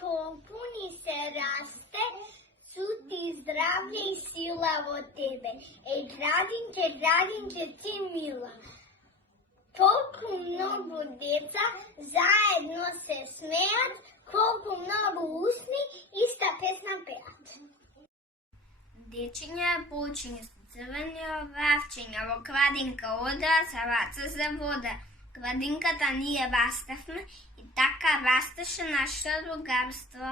Ko puni se raste, sud i zdravlje i sila od tebe. Ej, draginče, ti mila. Koliko mnogo djeca zajedno se smejat, koliko mnogo usni, ista pesma pejat. Dječinja počinje s crvenja vavčenja, kvadinka odrasa, vaca se voda. Kvadinka ta nije vastavna i taka vastaše naše drugarstvo.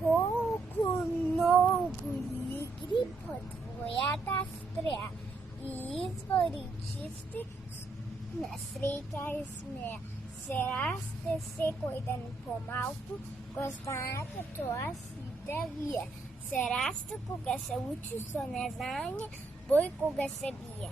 Koliko mnogo igri po tvojata streja i izvori čisti nasreća i smeja. Se raste sekoj dan pomalku, ko znate to si da vije. Se raste koga se uči so neznanje, boj koga se bije.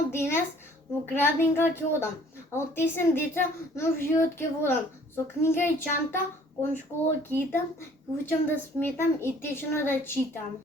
од денес во градинка ќе одам, а од тесен деца нов живот ќе водам. Со книга и чанта кон школа ќе идам, ќе учам да сметам и течно да читам.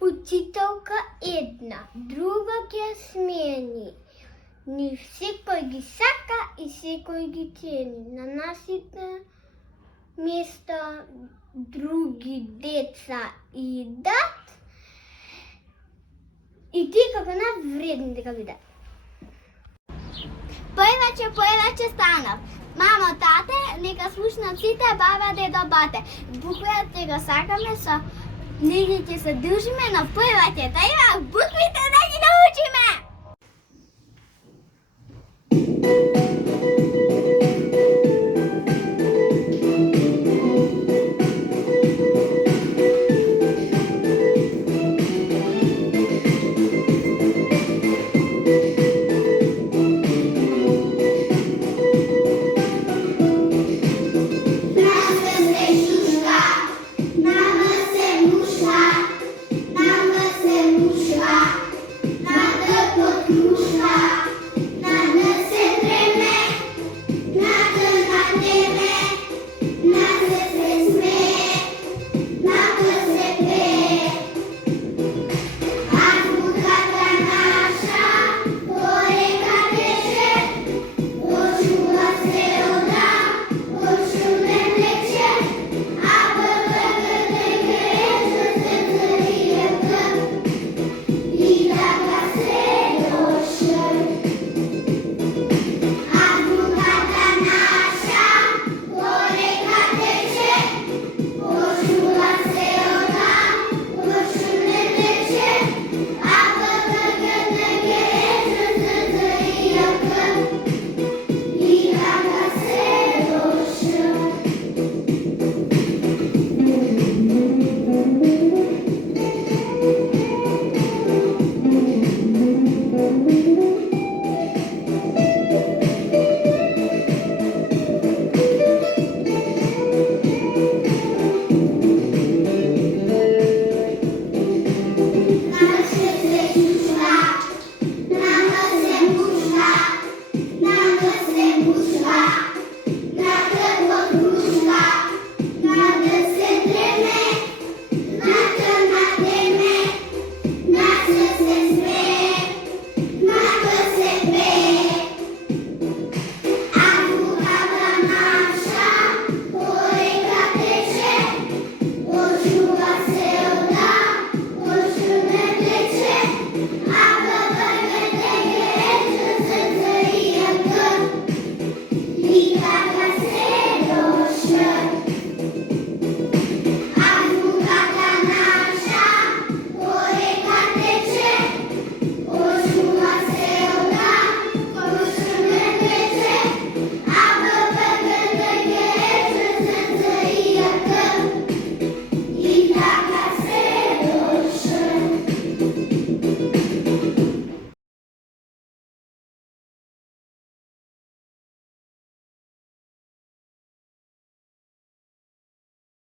Учителка една, друга ќе смени. Ни секој ги сака и секој ги цени. На нашите места други деца идат и ти како вредни дека видат. Повеќе станав. Мамо, тате, нека слушнат сите баба, дедо, бате. Буквите ќе го сакаме со книги ќе се дружиме, но повеќе да има буквите